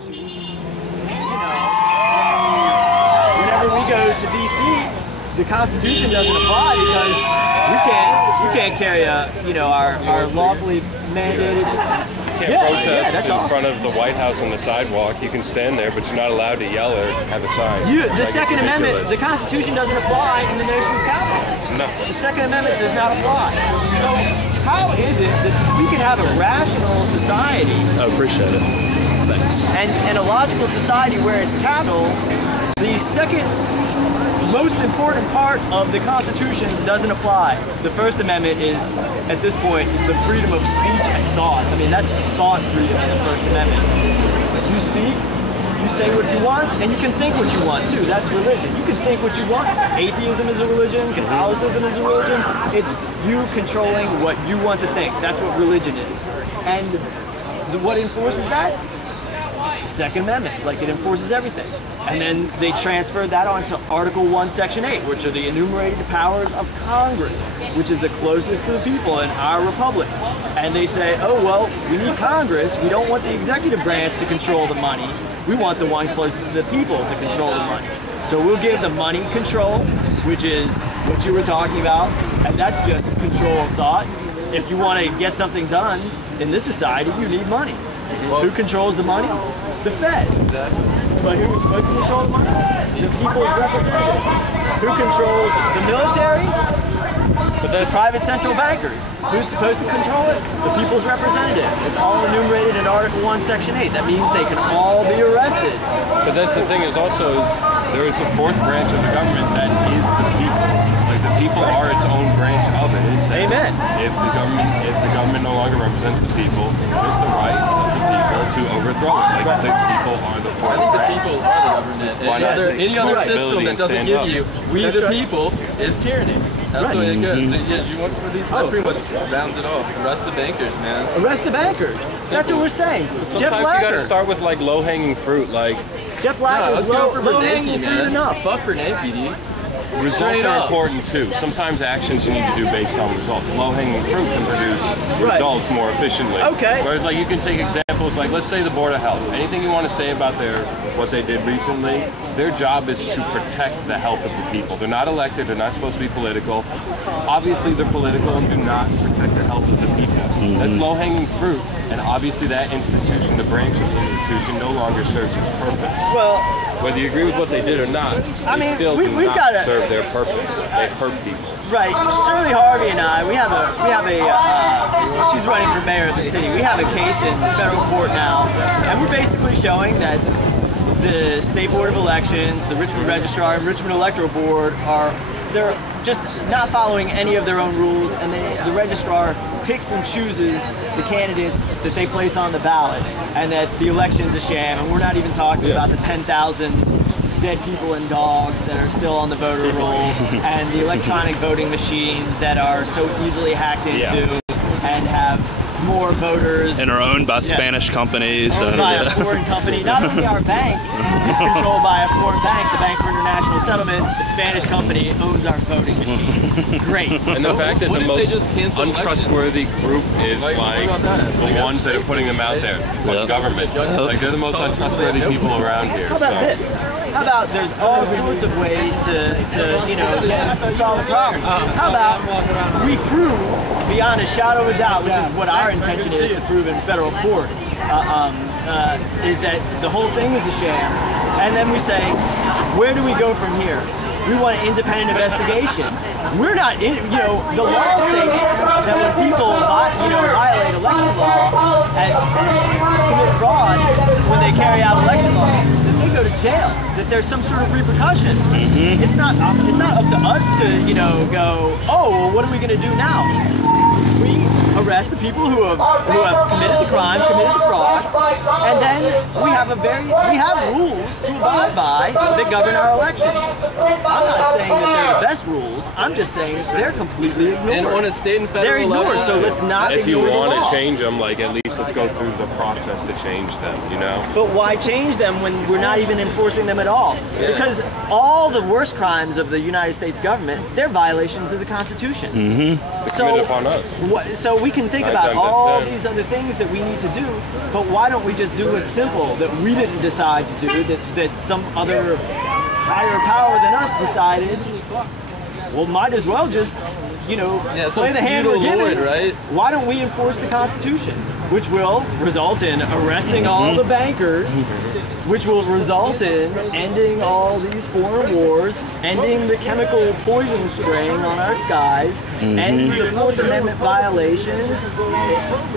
elections, whenever we go to D.C., the Constitution doesn't apply because we can't carry our lawfully mandated. You can't protest in awesome. front of the White House on the sidewalk. You can stand there, but you're not allowed to yell or have a sign. The Second Amendment, the Constitution doesn't apply in the nation's capital. No. The Second Amendment does not apply. So how is it that we can have a rational society? I appreciate it. Thanks. And a logical society where it's capital, the second most important part of the Constitution doesn't apply. The First Amendment is, at this point, is the freedom of speech and thought. I mean, that's thought freedom in the First Amendment. You speak, you say what you want, and you can think what you want too. That's religion. You can think what you want. Atheism is a religion, Catholicism is a religion. It's you controlling what you want to think. That's what religion is. And what enforces that? The Second Amendment, like it enforces everything. And then they transferred that onto Article 1, Section 8, which are the enumerated powers of Congress, which is the closest to the people in our republic. And they say, oh, well, we need Congress. We don't want the executive branch to control the money. We want the one closest to the people to control the money. So we'll give the money control, which is what you were talking about, and that's just control of thought. If you want to get something done in this society, you need money. Who controls the money? The Fed. But who's supposed to control the money? The people's representatives. Who controls the military? The private central bankers. Who's supposed to control it? The people's representative. It's all enumerated in Article 1, Section 8. That means they can all be arrested. But that's the thing is there is a fourth branch of the government that is the people. Like the people are its own branch of it. Amen. If the government no longer represents the people, it's the right of the people to overthrow it. Like the people are the fourth branch. I think the people are the government. Any other system that doesn't give you "we the people" is tyranny. That's the way it goes. So yeah, you want for these? That pretty much rounds it off. Arrest the bankers, man. Arrest the bankers. That's what we're saying. Sometimes you got to start with like low-hanging fruit, like Jeff Black is low-hanging fruit enough. Fuck for PD. Results are important too. Sometimes actions you need to do based on results. Low-hanging fruit can produce results more efficiently. Okay. Whereas like you can take examples like let's say the Board of Health. Anything you want to say about what they did recently, their job is to protect the health of the people. They're not elected, they're not supposed to be political. Obviously they're political and do not protect the health of the people. That's low-hanging fruit. And obviously that institution, the branch of the institution, no longer serves its purpose. Well, whether you agree with what they did or not, they still do not serve their purpose. They hurt people. Right. Shirley Harvey and I, we have a she's running for mayor of the city. We have a case in federal court now, and we're basically showing that the State Board of Elections, the Richmond Registrar, and Richmond Electoral Board they're just not following any of their own rules, and the registrar picks and chooses the candidates that they place on the ballot, and that the election's a sham. And we're not even talking about the 10,000 dead people and dogs that are still on the voter roll, and the electronic voting machines that are so easily hacked into and have more voters. And are owned by Spanish companies. Owned by a foreign company. Not only our bank is controlled by a foreign bank, the Bank for International Settlements, a Spanish company owns our voting machines. Great. And the fact that the most untrustworthy group is like the ones that are putting them out there, the government. Like they're the most untrustworthy people around here. How about this? How about there's all sorts of ways to solve a problem? How about we prove beyond a shadow of a doubt, which is what our intention is to prove in federal court, is that the whole thing is a sham, and then we say, where do we go from here? We want an independent investigation. We're not in, the law states that when people violate election law and commit fraud when they carry out election law, that they go to jail, that there's some sort of repercussion. It's not up to us to go, oh, well, what are we going to do now? We arrest the people who have committed the crime, committed the fraud, and then we have rules to abide by that govern our elections. I'm not saying that they're the best rules. I'm just saying they're completely ignored. And on a state and federal they're ignored, level, so let's not if you ignore the want law. to change them, like at least let's go through the process to change them, But why change them when we're not even enforcing them at all? Because all the worst crimes of the United States government, they're violations of the Constitution. So upon us. So we can can think about all these other things that we need to do, but why don't we just do what's simple that we didn't decide to do, that some other higher power than us decided? Well, might as well just, you know, play the hand we're given. Right? Why don't we enforce the Constitution, which will result in arresting all the bankers, which will result in ending all these foreign wars, ending the chemical poison spraying on our skies, ending the Fourth Amendment violations.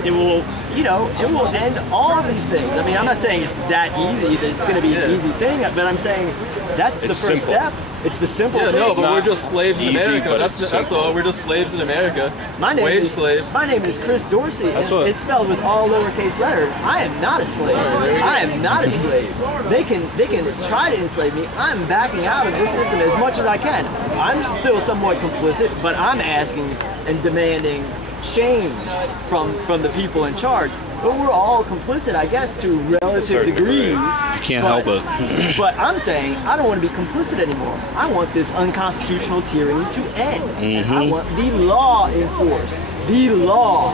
It will, you know, it will end all of these things. I mean, I'm not saying it's that easy, that it's going to be an easy thing, but I'm saying that's the first step. It's the simple thing. No, but we're just slaves in America. That's all. We're just slaves in America. My name is Chris Dorsey. It's spelled with all lowercase letters. I am not a slave. I am not a slave. They can try to enslave me. I'm backing out of this system as much as I can. I'm still somewhat complicit, but I'm asking and demanding change from the people in charge. But we're all complicit, I guess, to relative degrees. You can't help it. But I'm saying I don't want to be complicit anymore. I want this unconstitutional tyranny to end. And I want the law enforced. The law,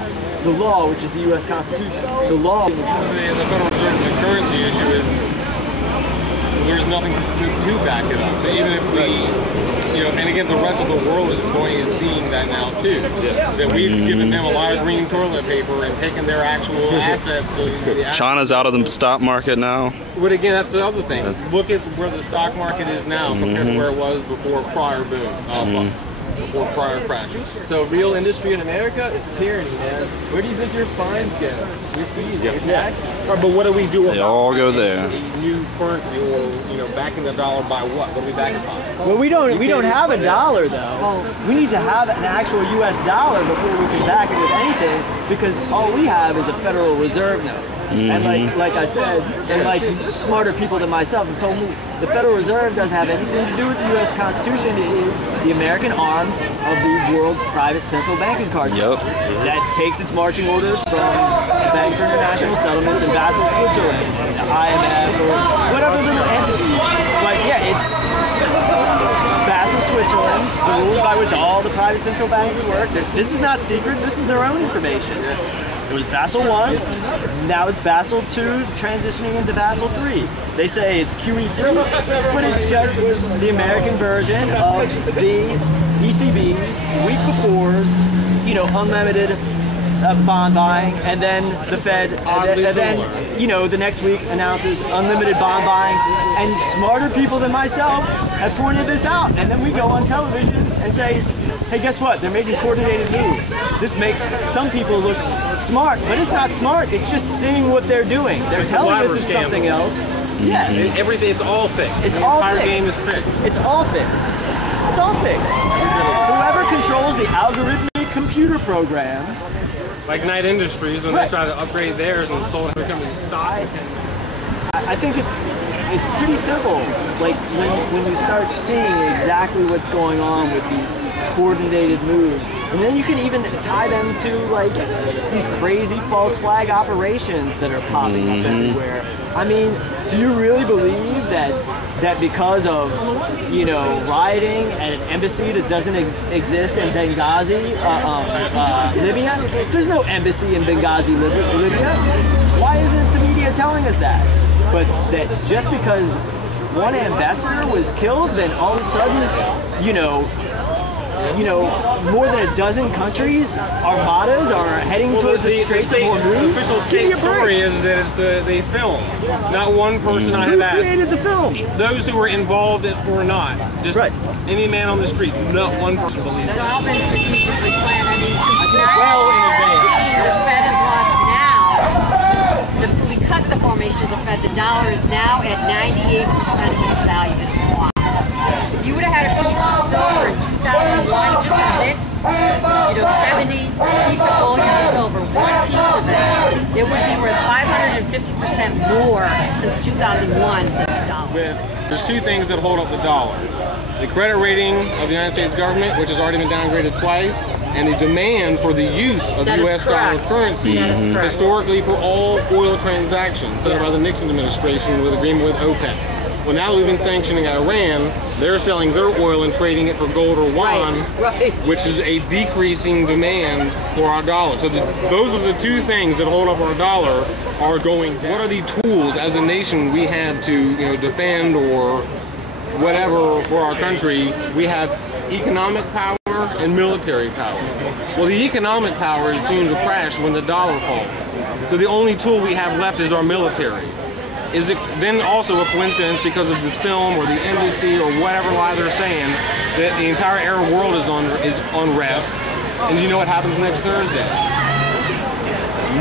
which is the U.S. Constitution. The law. The Federal Reserve, the currency issue is there's nothing to back it up. So even if we, you know, and again, the rest of the world is seeing that now too. That we've given them a lot of green toilet paper and taken their actual assets. China's out of the stock market now. But again, that's the other thing. Look at where the stock market is now compared to where it was before prior boom, before prior crashes. So real industry in America is tyranny, man. Where do you think your fines go? Your fees, your taxes. But what do we do? They all go there. New currency, or you know, backing the dollar by what? What do we back it by? Well, we don't have a dollar though. We need to have an actual U.S. dollar before we can back it with anything, because all we have is a Federal Reserve note. And like I said, and like smarter people than myself have told me, the Federal Reserve doesn't have anything to do with the U.S. Constitution. It is the American arm of the world's private central banking cartel that takes its marching orders from the Bank for International Settlements in Basel, Switzerland, the IMF, or whatever little entities. But yeah, it's Basel, Switzerland, the rules by which all the private central banks work. This is not secret. This is their own information. It was Basel I, now it's Basel II, transitioning into Basel III. They say it's QE3, but it's just the American version of the ECB's week before's, you know, unlimited bond buying, and then the Fed, and then, you know, the next week announces unlimited bond buying, and smarter people than myself have pointed this out, and then we go on television and say, hey, guess what? They're making coordinated moves. This makes some people look smart, but it's not smart. It's just seeing what they're doing. They're telling us it's something else. Yeah. Everything, it's all fixed. It's all fixed. The entire game is fixed. It's all fixed. It's all fixed. Whoever controls the algorithmic computer programs, like Knight Industries, when they try to upgrade theirs and sold other companies stock. I think it's pretty simple. Like when you start seeing exactly what's going on with these coordinated moves, and then you can even tie them to like these crazy false flag operations that are popping up everywhere. I mean, do you really believe that because of, you know, rioting at an embassy that doesn't exist in Benghazi, Libya? There's no embassy in Benghazi, Libya. Why isn't the media telling us that? But that just because one ambassador was killed, then all of a sudden, you know, more than a dozen countries, armadas are heading towards the Straits of Hormuz. The official state story is that it's the film. Not one person I have asked. Who created the film? Those who were involved or not. Just any man on the street. Not one person believes it. It's all been strategically planned. I mean, since the Fed has lost now. Because of the formation of the Fed, the dollar is now at 98% of its value in its loss. If you would have had a piece of silver in 2001, just a mint, you know, 70 piece of bullion silver, one piece of it would be worth 550% more since 2001 than the dollar. There's two things that hold up the dollar. The credit rating of the United States government, which has already been downgraded twice, and the demand for the use of U.S. dollar currency historically for all oil transactions set up by the Nixon administration with agreement with OPEC. Well, now we've been sanctioning Iran. They're selling their oil and trading it for gold or won, which is a decreasing demand for our dollar. So those are the two things that hold up our dollar are going down. What are the tools as a nation we have to defend or whatever for our country? We have economic power and military power. Well, the economic power is soon to crash when the dollar falls. So the only tool we have left is our military. Is it then also a coincidence because of this film or the embassy or whatever lie they're saying that the entire Arab world is unrest? And you know what happens next Thursday?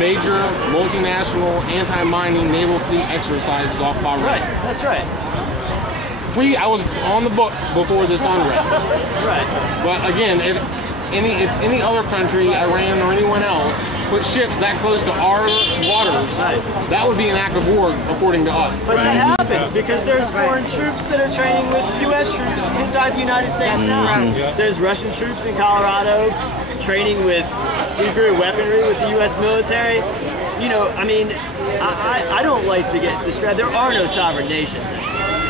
Major multinational anti-mining naval fleet exercises off Bahrain. Right, that's right. I was on the books before this unrest. Right. But again, if any other country, Iran or anyone else, put ships that close to our waters, that would be an act of war, according to us. But that happens because there's foreign troops that are training with U.S. troops inside the United States now. There's Russian troops in Colorado training with secret weaponry with the U.S. military. I mean, I don't like to get distracted. There are no sovereign nations.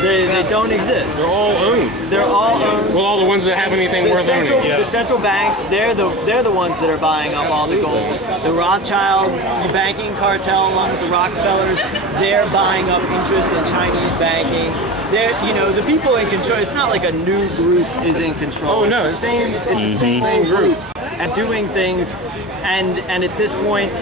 They don't exist. They're all owned. They're all owned. Well, all the ones that have anything worth owning. The central banks, they're the ones that are buying up all the gold. The Rothschild banking cartel, along with the Rockefellers, they're buying up interest in Chinese banking. They're, the people in control. It's not like a new group is in control. Oh no, it's the same old group at doing things. And at this point,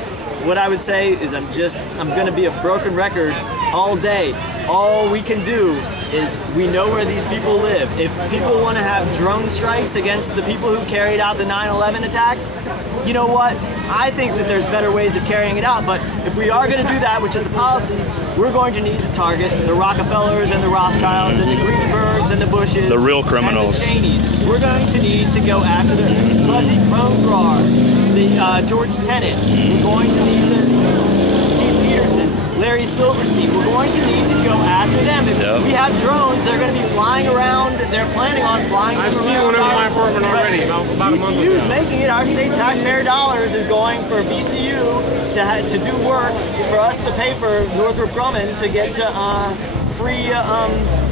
what I would say is I'm going to be a broken record all day. All we can do is we know where these people live. If people want to have drone strikes against the people who carried out the 9/11 attacks, you know what? I think that there's better ways of carrying it out, but if we are going to do that, which is a policy, we're going to need to target the Rockefellers and the Rothschilds and the Greenbergs and the Bushes. The real criminals. And the Cheneys. We're going to need to go after the Buzzy Krongrad, the George Tenet. We're going to need to Larry Silverstein. We're going to need to go after them. If we have drones, they're going to be flying around. They're planning on flying I've around. seen one in my apartment already, about a month ago. VCU is making it. Our state taxpayer dollars is going for VCU to do work for us to pay for Northrop Grumman to get to free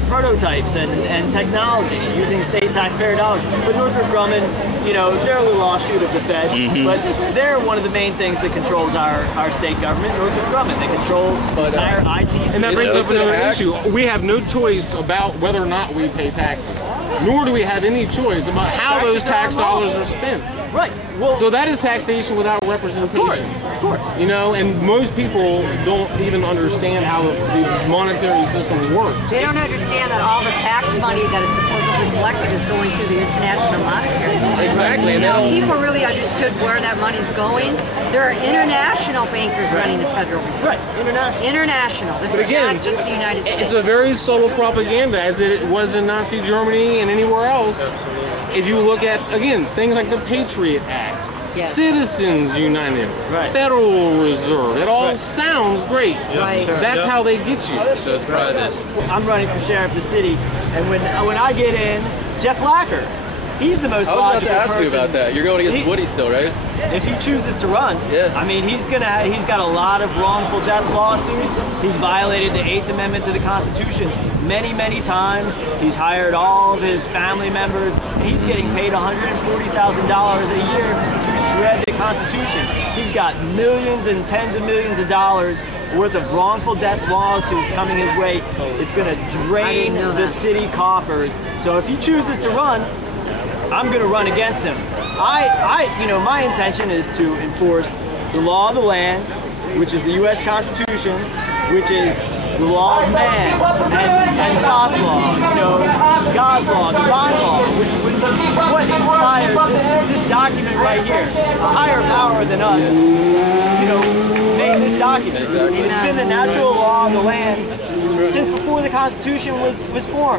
prototypes and technology using state taxpayer dollars. But Northrop Grumman, they're a little offshoot of the Fed, but they're one of the main things that controls our state government. Northrop Grumman, they control the entire IT. And that brings up another issue. We have no choice about whether or not we pay taxes, nor do we have any choice about how those tax dollars are spent. Right. Well, so that is taxation without representation. Of course. And most people don't even understand how the monetary system works. They don't understand that all the tax money that is supposedly collected is going through the International Monetary Fund. Exactly. People really understood where that money's going. There are international bankers running the Federal Reserve. Right. International. This is not just the United States. It's a very subtle propaganda, as it was in Nazi Germany and anywhere else. If you look at, again, things like the Patriot Act, Citizens United, Federal Reserve, it all sounds great. That's how they get you. I'm running for sheriff of the city, and when I get in, Jeff Lacker, he's the most logical person. I was about to ask you about that. You're going against Woody still, right? If he chooses to run, I mean, he's got a lot of wrongful death lawsuits. He's violated the 8th Amendment to the Constitution many, many times. He's hired all of his family members, and he's getting paid $140,000 a year to shred the Constitution. He's got millions and tens of millions of dollars worth of wrongful death lawsuits coming his way. It's going to drain the city coffers. So if he chooses to run, I'm going to run against him. My intention is to enforce the law of the land, which is the U.S. Constitution, which is the law of man, and God's law, God's law, divine law, which was what inspired this document right here. A higher power than us, made this document. It's been the natural law of the land since before the Constitution was formed.